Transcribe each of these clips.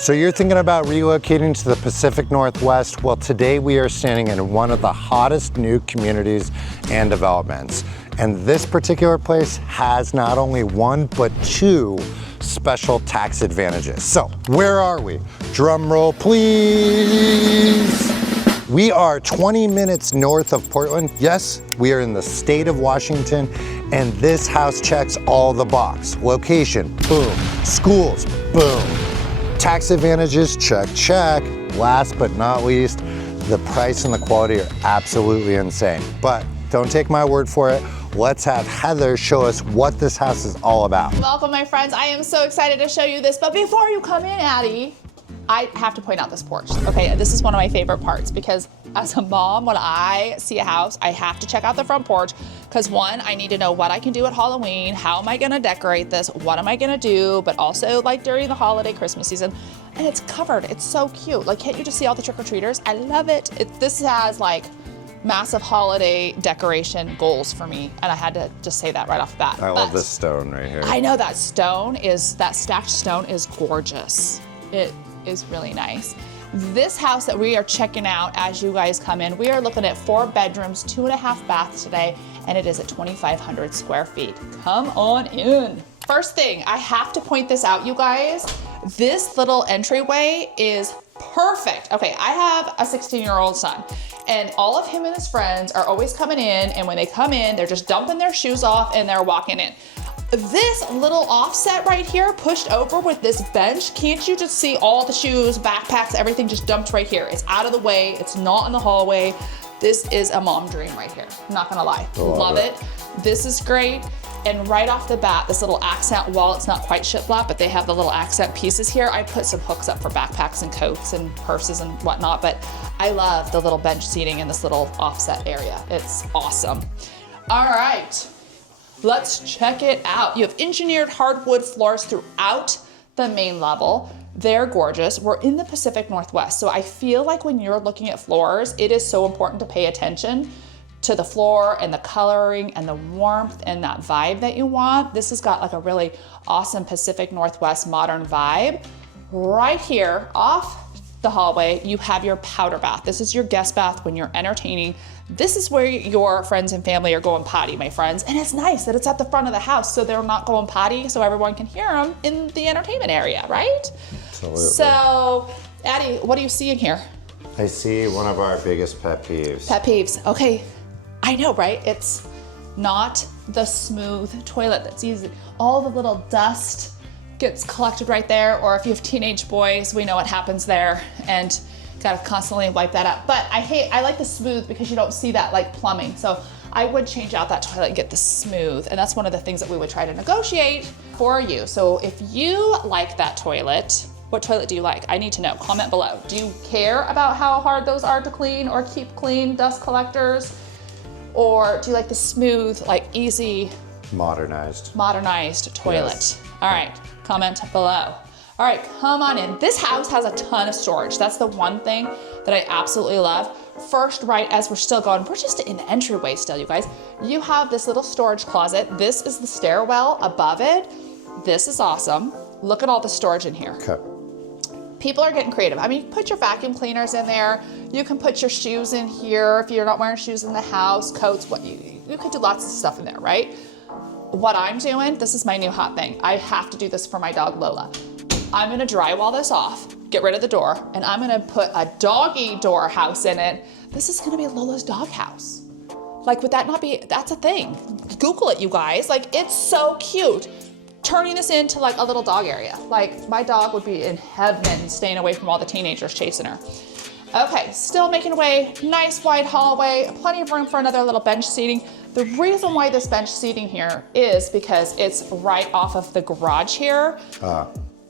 So you're thinking about relocating to the Pacific Northwest? Well, today we are standing in one of the hottest new communities and developments. And this particular place has not only one, but two special tax advantages. So where are we? Drum roll, please. We are 20 minutes north of Portland. Yes, we are in the state of Washington, and this house checks all the boxes. Location, boom. Schools, boom. Tax advantages, check, check. Last but not least, the price and the quality are absolutely insane. But don't take my word for it. Let's have Heather show us what this house is all about. Welcome, my friends. I am so excited to show you this. But before you come in, Addie, I have to point out this porch. Okay, this is one of my favorite parts because as a mom, when I see a house, I have to check out the front porch because one, I need to know what I can do at Halloween, how am I gonna decorate this, what am I gonna do, but also like during the holiday Christmas season, and it's covered, it's so cute. Like, can't you just see all the trick-or-treaters? I love it. This has like massive holiday decoration goals for me, and I had to just say that right off the bat. I love this stone right here. I know that stacked stone is gorgeous. It is really nice. This house that we are checking out as you guys come in, we are looking at 4 bedrooms, 2.5 baths today, and it is at 2,500 square feet. Come on in. First thing, I have to point this out, you guys. This little entryway is perfect. Okay, I have a 16-year-old son, and all of him and his friends are always coming in, and when they come in, they're just dumping their shoes off and they're walking in. This little offset right here, pushed over with this bench, can't you just see all the shoes, backpacks, everything just dumped right here? It's out of the way, it's not in the hallway. This is a mom dream right here, I'm not gonna lie. Love it. This is great. And right off the bat, this little accent wall, it's not quite shiplap, but they have the little accent pieces here. I put some hooks up for backpacks and coats and purses and whatnot, but I love the little bench seating in this little offset area. It's awesome. All right. Let's check it out. You have engineered hardwood floors throughout the main level. They're gorgeous. We're in the Pacific Northwest, so I feel like when you're looking at floors, it is so important to pay attention to the floor and the coloring and the warmth and that vibe that you want. This has got like a really awesome Pacific Northwest modern vibe. Right here off the hallway, you have your powder bath. This is your guest bath when you're entertaining. This is where your friends and family are going potty, my friends. And it's nice that it's at the front of the house so they're not going potty so everyone can hear them in the entertainment area, right? Absolutely. So, Addie, what do you see in here? I see one of our biggest pet peeves. Pet peeves, okay. I know, right? It's not the smooth toilet that's easy. All the little dust gets collected right there, or if you have teenage boys, we know what happens there, and gotta constantly wipe that up. But I like the smooth because you don't see that like plumbing. So I would change out that toilet and get the smooth, and that's one of the things that we would try to negotiate for you. So if you like that toilet, what toilet do you like? I need to know, comment below. Do you care about how hard those are to clean or keep clean, dust collectors? Or do you like the smooth, like easy, modernized toilet? Yes. All right, comment below. All right, come on in. This house has a ton of storage. That's the one thing that I absolutely love. First, right as we're still going, we're just in the entryway still, you guys. You have this little storage closet. This is the stairwell above it. This is awesome. Look at all the storage in here. Okay. People are getting creative. I mean, put your vacuum cleaners in there. You can put your shoes in here if you're not wearing shoes in the house, coats, you could do lots of stuff in there, right? What I'm doing, this is my new hot thing. I have to do this for my dog Lola. I'm gonna drywall this off, get rid of the door, and I'm gonna put a doggy door house in it. This is gonna be Lola's dog house. Like, would that not be, that's a thing. Google it, you guys. Like, it's so cute. Turning this into like a little dog area. Like, my dog would be in heaven staying away from all the teenagers chasing her. Okay, still making way, nice wide hallway, plenty of room for another little bench seating. The reason why this bench seating here is because it's right off of the garage here.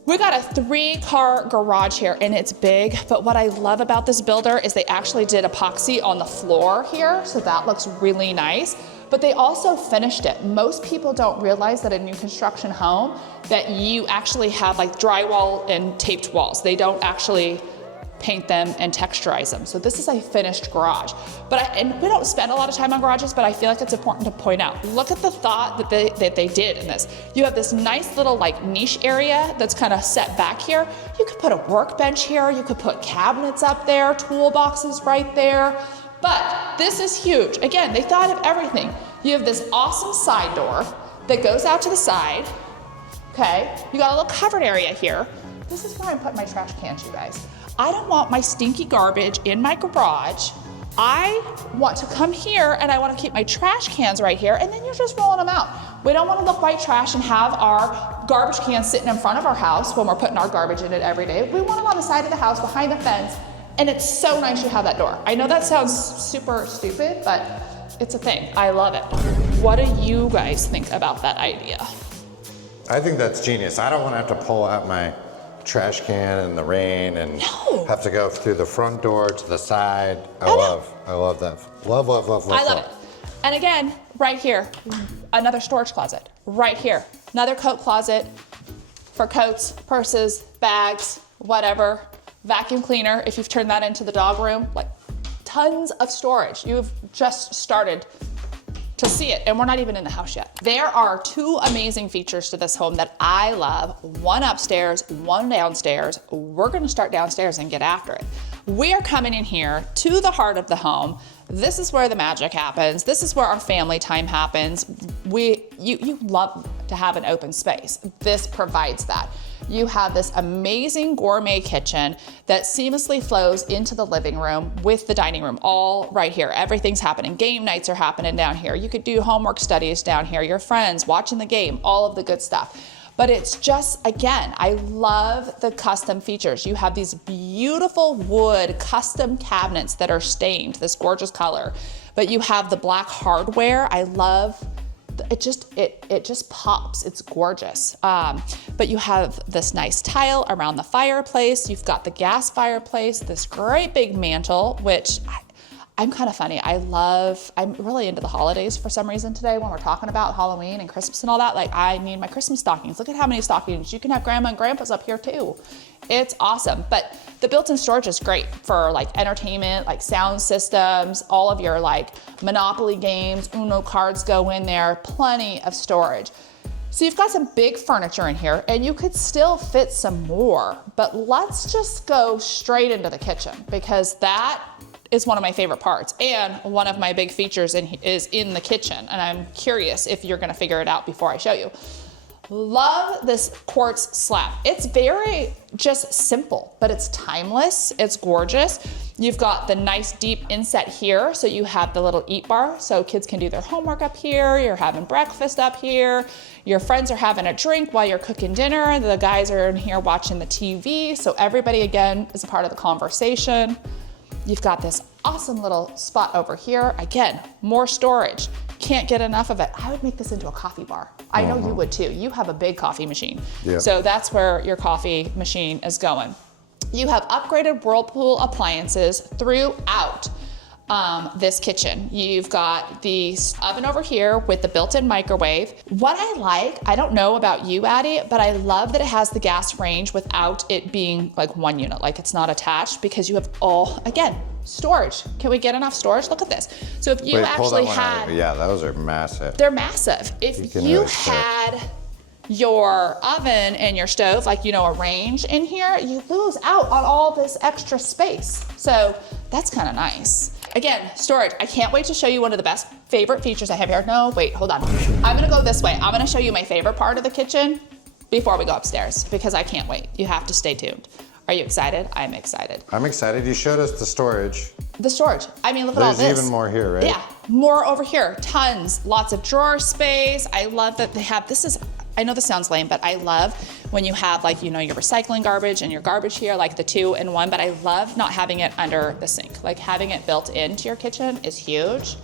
We got a 3-car garage here and it's big, but what I love about this builder is they actually did epoxy on the floor here, so that looks really nice. But they also finished it. Most people don't realize that a new construction home, that you actually have like drywall and taped walls. They don't actually paint them and texturize them. So this is a finished garage. And we don't spend a lot of time on garages, but I feel like it's important to point out. Look at the thought that they did in this. You have this nice little like niche area that's kind of set back here. You could put a workbench here. You could put cabinets up there, toolboxes right there. But this is huge. Again, they thought of everything. You have this awesome side door that goes out to the side. Okay, you got a little covered area here. This is where I'm putting my trash cans, you guys. I don't want my stinky garbage in my garage. I want to come here and I want to keep my trash cans right here, and then you're just rolling them out. We don't want to look white trash and have our garbage cans sitting in front of our house when we're putting our garbage in it every day. We want them on the side of the house behind the fence, and it's so nice you have that door. I know that sounds super stupid, but it's a thing. I love it. What do you guys think about that idea? I think that's genius. I don't want to have to pull out my trash can in the rain and have to go through the front door to the side. I love that. Love. I love it. And again, right here, another storage closet. Right here, another coat closet for coats, purses, bags, whatever. Vacuum cleaner, if you've turned that into the dog room, like tons of storage. You've just started to see it, and we're not even in the house yet. There are two amazing features to this home that I love. One upstairs, one downstairs. We're gonna start downstairs and get after it. We are coming in here to the heart of the home. This is where the magic happens. This is where our family time happens. You love to have an open space. This provides that. You have this amazing gourmet kitchen that seamlessly flows into the living room with the dining room, all right here. Everything's happening. Game nights are happening down here. You could do homework studies down here, your friends watching the game, all of the good stuff. But it's just, again, I love the custom features. You have these beautiful wood custom cabinets that are stained, this gorgeous color. But you have the black hardware. I love it just pops. It's gorgeous. But you have this nice tile around the fireplace. You've got the gas fireplace, this great big mantle, which I'm kind of funny. I'm really into the holidays for some reason today when we're talking about Halloween and Christmas and all that. Like, I need my Christmas stockings. Look at how many stockings. You can have grandma and grandpa's up here too. It's awesome. But the built-in storage is great for like entertainment, like sound systems, all of your like Monopoly games, Uno cards go in there, plenty of storage. So you've got some big furniture in here, and you could still fit some more, but let's just go straight into the kitchen, because that is one of my favorite parts, and one of my big features is in the kitchen, and I'm curious if you're gonna figure it out before I show you. Love this quartz slab. It's very just simple, but it's timeless, it's gorgeous. You've got the nice deep inset here, so you have the little eat bar, so kids can do their homework up here, you're having breakfast up here, your friends are having a drink while you're cooking dinner, the guys are in here watching the TV, so everybody, again, is a part of the conversation. You've got this awesome little spot over here. Again, more storage. Can't get enough of it. I would make this into a coffee bar. I know you would too. You have a big coffee machine. Yeah. So that's where your coffee machine is going. You have upgraded Whirlpool appliances throughout this kitchen. You've got the oven over here with the built-in microwave. What I like, I don't know about you, Addie, but I love that it has the gas range without it being like one unit, like it's not attached, because you have again, storage. Can we get enough storage? Look at this. So if you actually had, yeah, those are massive. They're massive. If you had your oven and your stove, like, you know, a range in here, you lose out on all this extra space. So that's kind of nice. Again, storage. I can't wait to show you one of the best favorite features I have here. No, wait, hold on. I'm gonna go this way. I'm gonna show you my favorite part of the kitchen before we go upstairs, because I can't wait. You have to stay tuned. Are you excited? I'm excited. I'm excited. You showed us the storage. The storage. I mean, look at all this. There's even more here, right? Yeah, more over here. Tons, lots of drawer space. I love that they have, I know this sounds lame, but I love when you have, like, you know, your recycling garbage and your garbage here, like the 2-in-1, but I love not having it under the sink. Like, having it built into your kitchen is huge.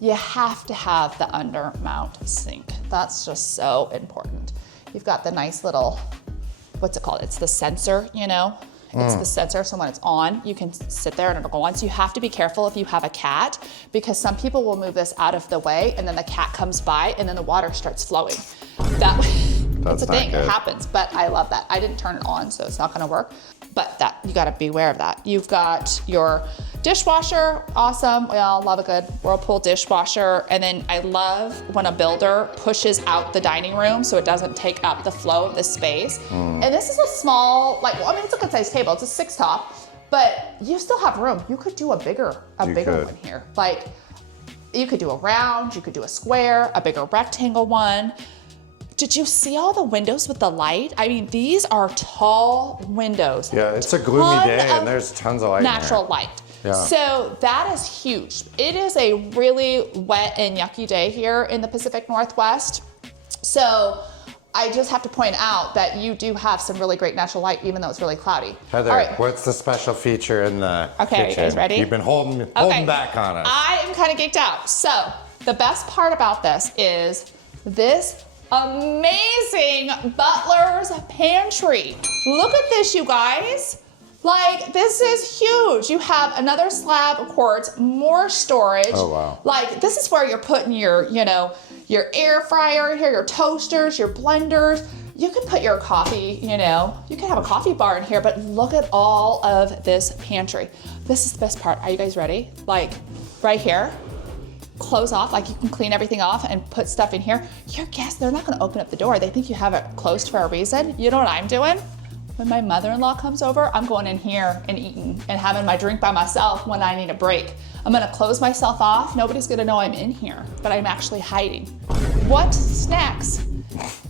You have to have the undermount sink. That's just so important. You've got the nice little, what's it called? It's the sensor, you know? It's the sensor, so when it's on, you can sit there and it'll go on. So you have to be careful if you have a cat, because some people will move this out of the way and then the cat comes by and then the water starts flowing. That way, That's it's a not thing, good. it happens, but I love that. I didn't turn it on, so it's not gonna work. But that, you gotta be aware of that. You've got your dishwasher, awesome. We all love a good Whirlpool dishwasher. And then I love when a builder pushes out the dining room so it doesn't take up the flow of the space. And this is a small, like, well, I mean, it's a good sized table. It's a 6 top, but you still have room. You could do a bigger one here. Like, you could do a round, you could do a square, a bigger rectangle one. Did you see all the windows with the light? I mean, these are tall windows. Yeah, it's a gloomy day and there's tons of light natural in there. light. Yeah. So that is huge. It is a really wet and yucky day here in the Pacific Northwest. So I just have to point out that you do have some really great natural light, even though it's really cloudy. Heather, all right. what's the special feature in the Okay, are you kitchen? guys ready? You've been holding back on us. I am kind of geeked out. So the best part about this is this amazing butler's pantry. Look at this, you guys. Like, this is huge. You have another slab of quartz, more storage. Oh, wow. Like, this is where you're putting your, you know, your air fryer in here, your toasters, your blenders. You can put your coffee, you know, you can have a coffee bar in here, but look at all of this pantry. This is the best part. Are you guys ready? Like, right here, close off, like you can clean everything off and put stuff in here. Your guests, they're not gonna open up the door. They think you have it closed for a reason. You know what I'm doing? When my mother-in-law comes over, I'm going in here and eating and having my drink by myself when I need a break. I'm gonna close myself off. Nobody's gonna know I'm in here, but I'm actually hiding. What snacks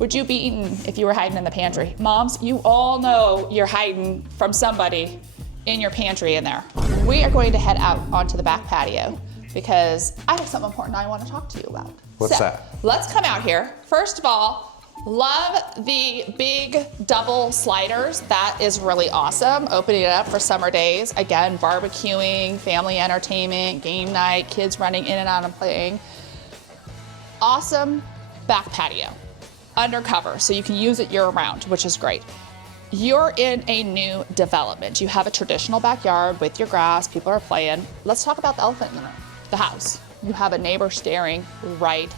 would you be eating if you were hiding in the pantry? Moms, you all know you're hiding from somebody in your pantry in there. We are going to head out onto the back patio because I have something important I want to talk to you about. What's that? Let's come out here. First of all, love the big double sliders. That is really awesome. Opening it up for summer days. Again, barbecuing, family entertainment, game night, kids running in and out and playing. Awesome back patio. Undercover, so you can use it year round, which is great. You're in a new development. You have a traditional backyard with your grass, people are playing. Let's talk about the elephant in the room, the house. You have a neighbor staring right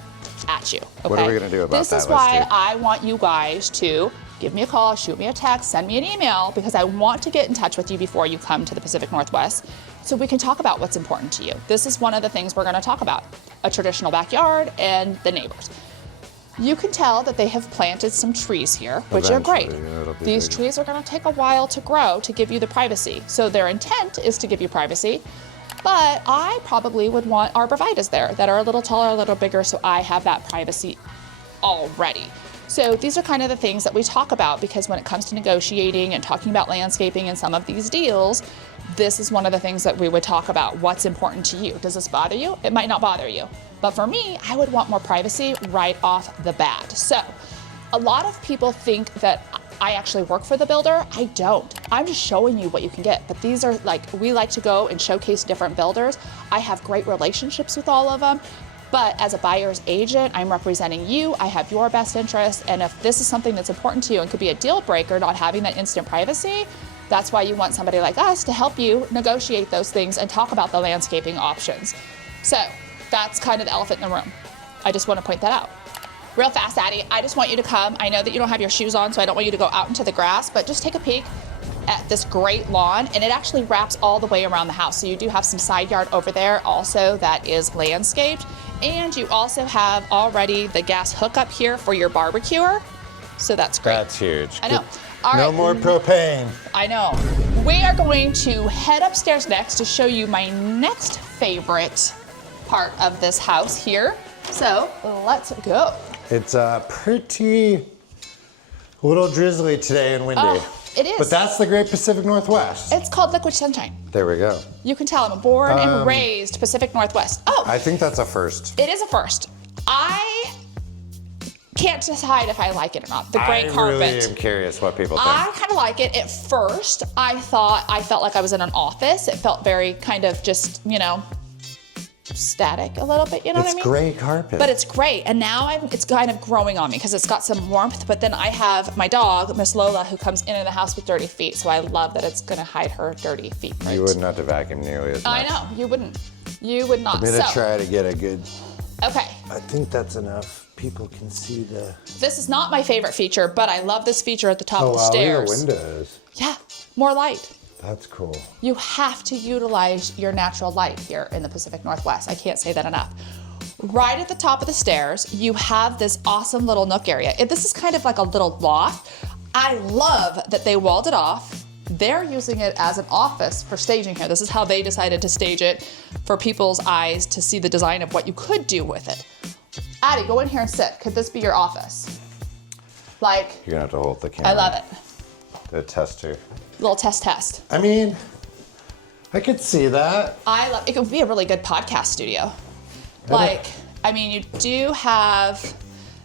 at you, okay? What are we gonna do about that? This is why I want you guys to give me a call, shoot me a text, send me an email, because I want to get in touch with you before you come to the Pacific Northwest so we can talk about what's important to you. This is one of the things we're gonna talk about, a traditional backyard and the neighbors. You can tell that they have planted some trees here, which are great. These trees are gonna take a while to grow to give you the privacy. So their intent is to give you privacy, but I probably would want arborvitaes there that are a little taller, a little bigger, so I have that privacy already. So these are kind of the things that we talk about, because when it comes to negotiating and talking about landscaping and some of these deals, this is one of the things that we would talk about. What's important to you? Does this bother you? It might not bother you. But for me, I would want more privacy right off the bat. So a lot of people think that I actually work for the builder. I don't. I'm just showing you what you can get. But these are like, we like to go and showcase different builders. I have great relationships with all of them. But as a buyer's agent, I'm representing you. I have your best interest. And if this is something that's important to you and could be a deal breaker, not having that instant privacy, that's why you want somebody like us to help you negotiate those things and talk about the landscaping options. So that's kind of the elephant in the room. I just want to point that out. Real fast, Addie, I just want you to come. I know that you don't have your shoes on, so I don't want you to go out into the grass, but just take a peek at this great lawn, and it actually wraps all the way around the house. So you do have some side yard over there also that is landscaped, and you also have already the gas hookup here for your barbecuer. So that's great. That's huge. I know. No more propane. I know. We are going to head upstairs next to show you my next favorite part of this house here. So let's go. It's pretty little drizzly today and windy. It is. But that's the Great Pacific Northwest. It's called Liquid Sunshine. There we go. You can tell I'm born and raised Pacific Northwest. Oh, I think that's a first. it is a first. I can't decide if I like it or not. The gray carpet. I really am curious what people think. I kind of like it. At first, I felt like I was in an office. It felt very kind of just, you know, static a little bit, you know what I mean? It's gray carpet. But it's great, and now it's kind of growing on me because it's got some warmth, but then I have my dog, Miss Lola, who comes in the house with dirty feet, so I love that it's gonna hide her dirty feet. Right? You wouldn't have to vacuum nearly as much. I know, you wouldn't. You would not. I'm gonna try to get a good, Okay. I think that's enough. people can see the... This is not my favorite feature, but I love this feature at the top of the Look stairs. at the windows. Yeah, more light. That's cool. You have to utilize your natural light here in the Pacific Northwest. I can't say that enough. Right at the top of the stairs, you have this awesome little nook area. This is kind of like a little loft. I love that they walled it off. They're using it as an office for staging here. This is how they decided to stage it for people's eyes to see the design of what you could do with it. Addie, go in here and sit. Could this be your office? Like, You're gonna have to hold the camera. I love it. The tester. Little test. I mean, I could see that. I love it. Could be a really good podcast studio. Like, I mean, you do have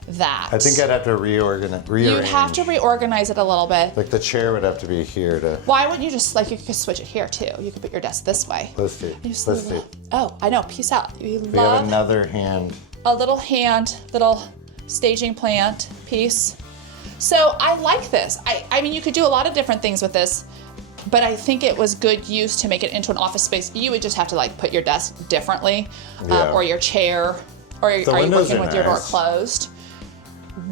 that. I think I'd have to rearrange. You have to reorganize it a little bit. Like the chair would have to be here to... Why wouldn't you just, like, you could switch it here too. You could put your desk this way. Let's see. Oh, I know, peace out. You We have love another hand. a little staging plant piece. So I like this. I mean, you could do a lot of different things with this, but I think it was good use to make it into an office space. You would just have to like put your desk differently, or your chair, or are you working with your door closed?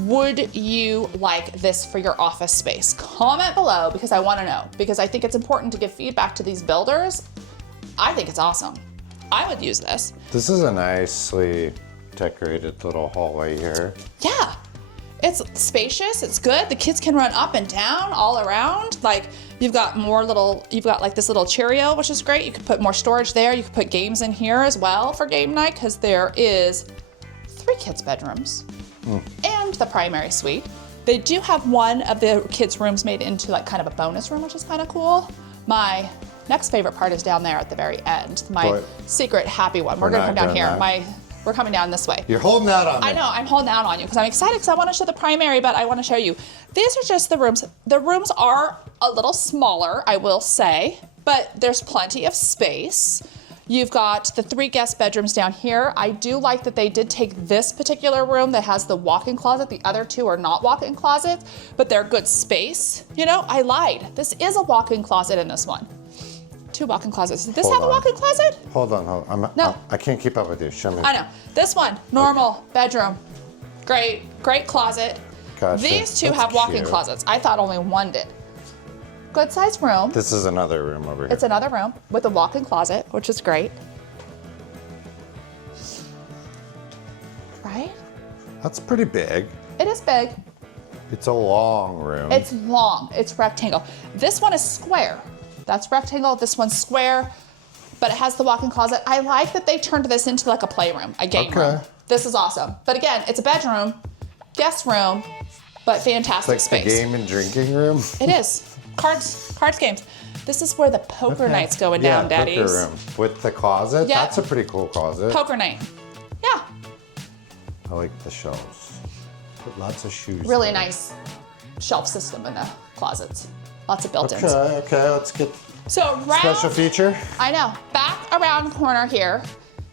Would you like this for your office space? Comment below because I want to know, because I think it's important to give feedback to these builders. I think it's awesome. I would use this. This is a nicely decorated little hallway here. Yeah. It's spacious, it's good. The kids can run up and down all around. Like you've got like this little Cheerio, which is great. You could put more storage there. You could put games in here as well for game night because there is 3 kids' bedrooms and the primary suite. They do have one of the kids' rooms made into like kind of a bonus room, which is kind of cool. My next favorite part is down there at the very end. My secret happy one. We're gonna come down here. We're coming down this way. You're holding out on me. I know, I'm holding out on you because I'm excited because I want to show the primary, but I want to show you. These are just the rooms. The rooms are a little smaller, I will say, but there's plenty of space. You've got the 3 guest bedrooms down here. I do like that they did take this particular room that has the walk-in closet. The other 2 are not walk-in closets, but they're good space. You know, I lied. This is a walk-in closet in this one. 2 walk-in closets. Does this have a walk-in closet? Hold on. No. I can't keep up with you. Show me. I know. This one, normal bedroom. Great closet. Gotcha. These 2 That's have walk-in cute. closets. I thought only one did. Good sized room. This is another room over here. It's another room with a walk-in closet, which is great. Right? That's pretty big. It is big. It's a long room. It's long. It's rectangle. This one is square. That's rectangle. This one's square, but it has the walk-in closet. I like that they turned this into like a playroom, a game room. This is awesome. But again, it's a bedroom, guest room, but fantastic it's like space. the game and drinking room. It is. Cards, games. This is where the poker night's going down, daddies. Poker room with the closet. Yep. That's a pretty cool closet. Poker night. Yeah. I like the shelves. Put lots of shoes. Really there. nice shelf system in the closets. Lots of built-ins. Okay, let's get So round, special feature. I know. Back around the corner here,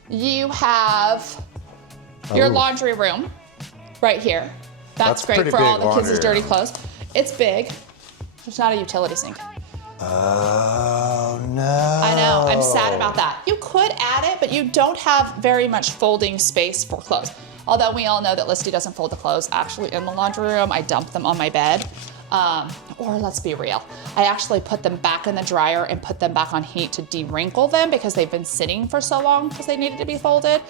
you have your laundry room right here. That's great pretty for all big the kids' dirty room. clothes. It's big. There's not a utility sink. Oh no. I know, I'm sad about that. You could add it, but you don't have very much folding space for clothes. Although we all know that Listy doesn't fold the clothes actually in the laundry room. I dump them on my bed. Or let's be real, I actually put them back in the dryer and put them back on heat to de-wrinkle them because they've been sitting for so long because they needed to be folded.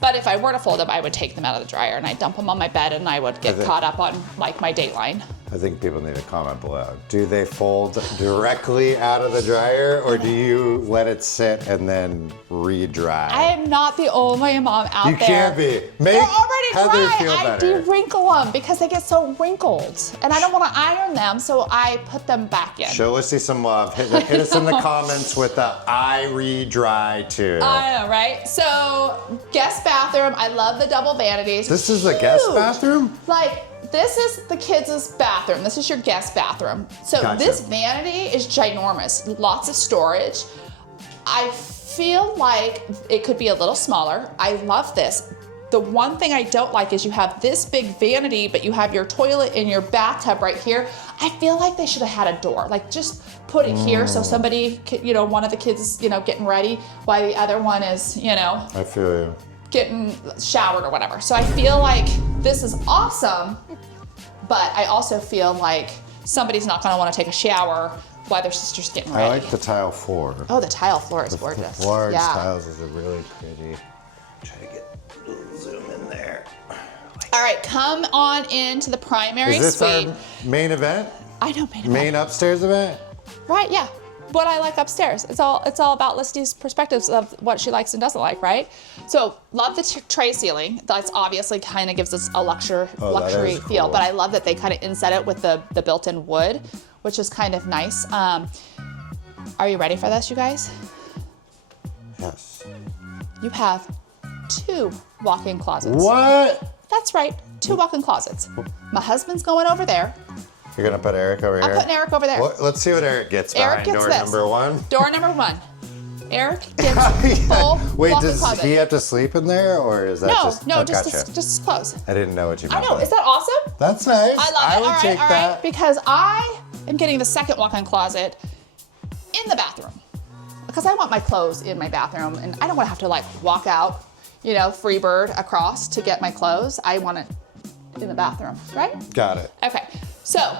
But if I were to fold them, I would take them out of the dryer and I'd dump them on my bed and I would get caught up on like my Dateline. I think people need to comment below. Do they fold directly out of the dryer or do you let it sit and then re-dry? I am not the only mom out there. You can't be. They're already Heather dry. feel I better. de-wrinkle them because they get so wrinkled. And I don't want to iron them, so I put them back in. Show us some love. Hit us in the comments with the I re-dry too. I know, right? So, guest bathroom. I love the double vanities. This is a guest Huge. bathroom? Like, this is the kids' bathroom. This is your guest bathroom. So Gotcha. This vanity is ginormous. Lots of storage. I feel like it could be a little smaller. I love this. The one thing I don't like is you have this big vanity, but you have your toilet and your bathtub right here. I feel like they should have had a door. Like, just put it here so somebody, one of the kids is, getting ready while the other one is, I feel you. getting showered or whatever. So I feel like this is awesome, but I also feel like somebody's not gonna wanna take a shower while their sister's getting ready. I like the tile floor. Oh, the tile floor is gorgeous. The large yeah. tiles is really pretty. Try to get a little zoom in there. All right, come on into the primary Is this suite. our main event? I know main event. Main upstairs event? Right, yeah. What I like upstairs. It's all about Listy's perspectives of what she likes and doesn't like, right? So love the tray ceiling. That's obviously kind of gives us a luxury feel, cool. but I love that they kind of inset it with the built-in wood, which is kind of nice. Are you ready for this, you guys? Yes. You have 2 walk-in closets. What? That's right, 2 walk-in closets. My husband's going over there. You're gonna put Eric over here? I'm putting Eric over there. Well, let's see what Eric gets Eric behind gets door this. number 1. Door number 1. Eric gets full Wait, walk-in does closet. he have to sleep in there, or is that just? No, oh, just gotcha. just close. I didn't know what you I meant. know, is that awesome? That's nice. I love it. I would All right, take all that. right, because I am getting the second walk-in closet in the bathroom because I want my clothes in my bathroom, and I don't want to have to like walk out, you know, free bird across to get my clothes. I want it in the bathroom, right? Got it. Okay, so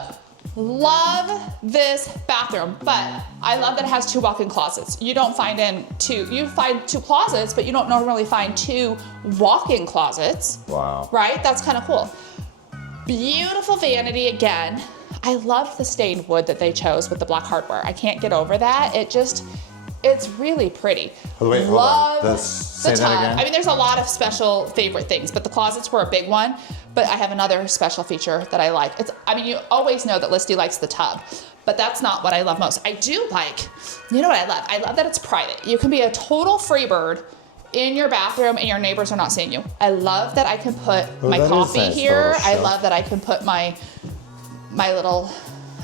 love this bathroom, but I love that it has 2 walk-in closets. You don't find you find 2 closets, but you don't normally find 2 walk-in closets. Wow. Right? That's kind of cool. Beautiful vanity again. I love the stained wood that they chose with the black hardware. I can't get over that. It's really pretty. Oh, wait, hold love on. Say the that tub. again? I mean, there's a lot of special favorite things, but the closets were a big one. But I have another special feature that I like. You always know that Listy likes the tub, but that's not what I love most. I do like, you know what I love? I love that it's private. You can be a total free bird in your bathroom and your neighbors are not seeing you. I love that I can put my that is coffee nice, here. little I shelf. love that I can put my little,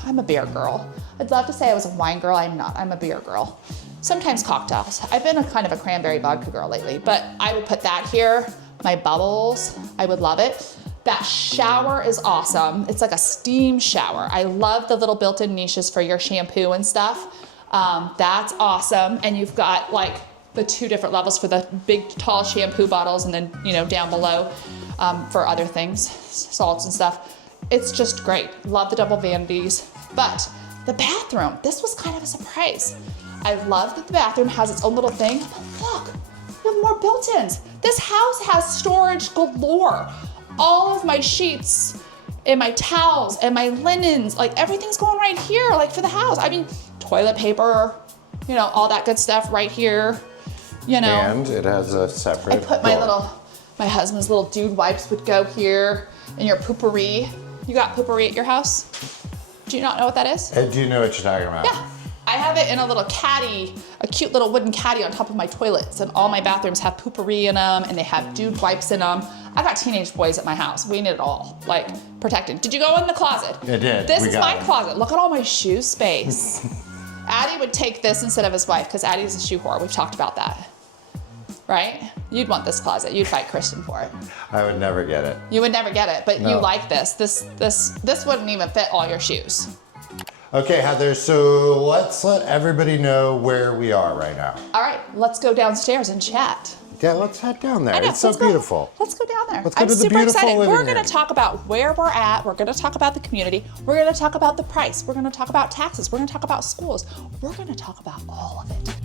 I'm a beer girl. I'd love to say I was a wine girl. I'm not. I'm a beer girl. Sometimes cocktails. I've been a kind of a cranberry vodka girl lately, but I would put that here. My bubbles, I would love it. That shower is awesome. It's like a steam shower. I love the little built-in niches for your shampoo and stuff. That's awesome. And you've got like the 2 different levels for the big, tall shampoo bottles, and then, you know, down below for other things, salts and stuff. It's just great. Love the double vanities. But the bathroom, this was kind of a surprise. I love that the bathroom has its own little thing. But look, we have more built-ins. This house has storage galore. All of my sheets and my towels and my linens, like everything's going right here, like for the house. I mean, toilet paper, you know, all that good stuff right here, you know. And it has a separate I put my husband's little dude wipes would go here, and your poopery. You got poopery at your house? Do you not know what that is? I do know what you're talking about. Yeah. I have it in a little caddy, a cute little wooden caddy on top of my toilets, and all my bathrooms have poopery in them, and they have dude wipes in them. I've got teenage boys at my house. We need it all, like, protected. Did you go in the closet? I did. This We is got my it. closet. Look at all my shoe space. Addie would take this instead of his wife, because Addie's a shoe whore. We've talked about that, right? You'd want this closet. You'd fight Kristen for it. I would never get it. You would never get it, but No. you like this. This wouldn't even fit all your shoes. Okay, Heather, so let's let everybody know where we are right now. All right, let's go downstairs and chat. Yeah, let's head down there. I know, It's so let's go. beautiful. Let's go down there. Let's go I'm to the super beautiful excited. living We're going room. to talk about where we're at. We're going to talk about the community. We're going to talk about the price. We're going to talk about taxes. We're going to talk about schools. We're going to talk about all of it.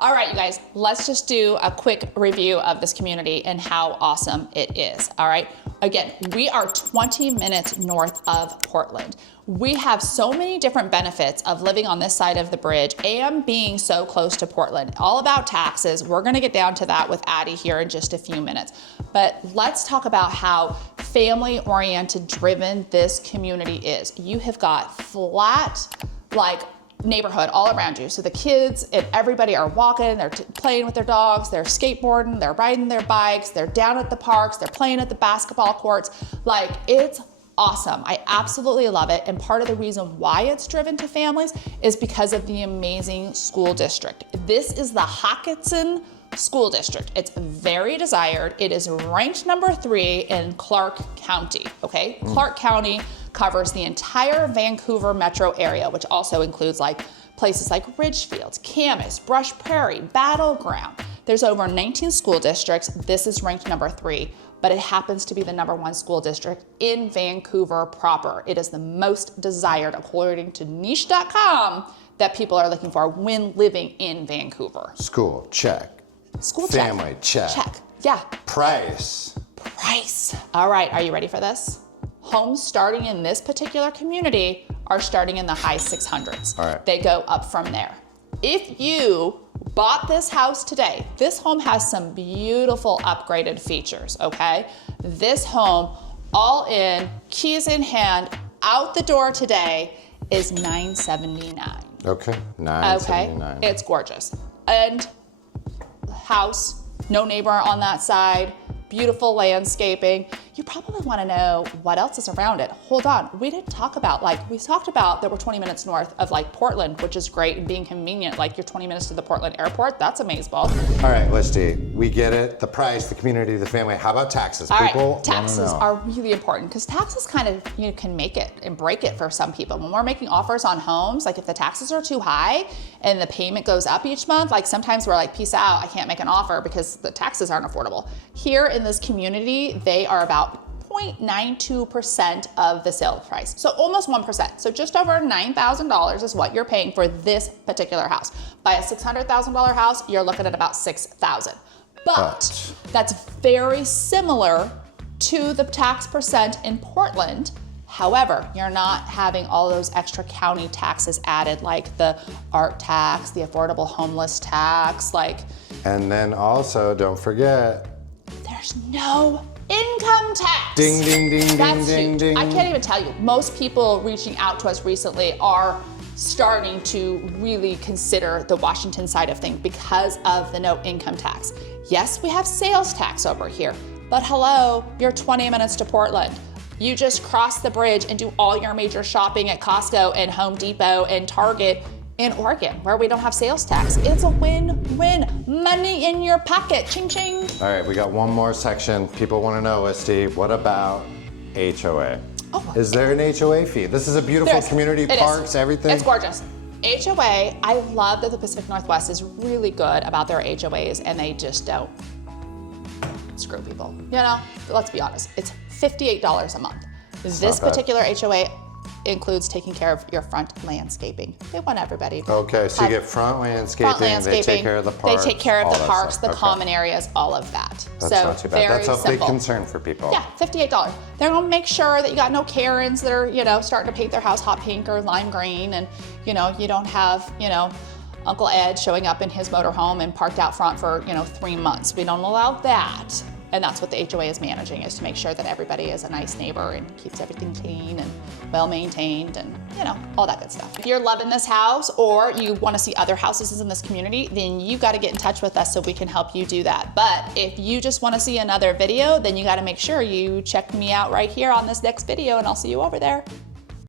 All right, you guys, let's just do a quick review of this community and how awesome it is. All right, again, we are 20 minutes north of Portland. We have so many different benefits of living on this side of the bridge and being so close to Portland. All about taxes. We're gonna get down to that with Addie here in just a few minutes. But let's talk about how family-oriented driven this community is. You have got flat, like, neighborhood all around you. So the kids and everybody are walking, they're playing with their dogs, they're skateboarding, they're riding their bikes, they're down at the parks, they're playing at the basketball courts. Like, it's awesome. I absolutely love it. And part of the reason why it's driven to families is because of the amazing school district. This is the Hockinson School District. It's very desired. It is ranked number 3 in Clark County, okay? Clark County covers the entire Vancouver metro area, which also includes like places like Ridgefield, Camas, Brush Prairie, Battleground. There's over 19 school districts. This is ranked number 3, but it happens to be the number 1 school district in Vancouver proper. It is the most desired, according to niche.com, that people are looking for when living in Vancouver. School, check. School Family, check. Check, yeah. Price. Price. All right, are you ready for this? Homes starting in this particular community are starting in the high 600s. All right. They go up from there. If you bought this house today, this home has some beautiful upgraded features, okay? This home, all in, keys in hand, out the door today is $979. Okay, $979. Okay, it's gorgeous. And house, no neighbor on that side, beautiful landscaping. You probably want to know what else is around it. Hold on, we didn't talk about, we talked about that we're 20 minutes north of Portland, which is great and being convenient. You're 20 minutes to the Portland airport, that's amazeballs. All right, Listy, we get it, the price, the community, the family. How about taxes? All People right, taxes wanna know. are really important because taxes kind of can make it and break it for some people. When we're making offers on homes, if the taxes are too high and the payment goes up each month, sometimes we're peace out, I can't make an offer because the taxes aren't affordable. Here in this community, they are about 0.92% of the sale price. So almost 1%. So just over $9,000 is what you're paying for this particular house. By a $600,000 house, you're looking at about $6,000. But that's very similar to the tax percent in Portland. However, you're not having all those extra county taxes added, like the art tax, the affordable homeless tax, And then also, don't forget, there's no income tax. Ding, ding, ding, That's ding, huge. ding, I ding. can't even tell you. Most people reaching out to us recently are starting to really consider the Washington side of things because of the no income tax. Yes, we have sales tax over here, but hello, you're 20 minutes to Portland. You just cross the bridge and do all your major shopping at Costco and Home Depot and Target in Oregon, where we don't have sales tax. It's a win-win. Money in your pocket, ching ching. all right, we got one more section. People want to know, Listy, what about HOA? Oh. Is there an HOA fee? This is a beautiful There's- community, it is. parks, everything. It's gorgeous. HOA, I love that the Pacific Northwest is really good about their HOAs and they just don't screw people. Let's be honest, it's $58 a month. This not bad. particular HOA includes taking care of your front landscaping. They want everybody to Okay, so you have get front landscaping, they take care of the parks. They take care of all the that parks, stuff. the Okay. common areas, all of that. That's so not too bad. very That's a big simple. concern for people. Yeah, $58. They're gonna make sure that you got no Karens that are, starting to paint their house hot pink or lime green, and you don't have, Uncle Ed showing up in his motorhome and parked out front for, 3 months. We don't allow that. And that's what the HOA is managing, is to make sure that everybody is a nice neighbor and keeps everything clean and well maintained and, all that good stuff. If you're loving this house or you want to see other houses in this community, then you got to get in touch with us so we can help you do that. But if you just want to see another video, then you got to make sure you check me out right here on this next video, and I'll see you over there.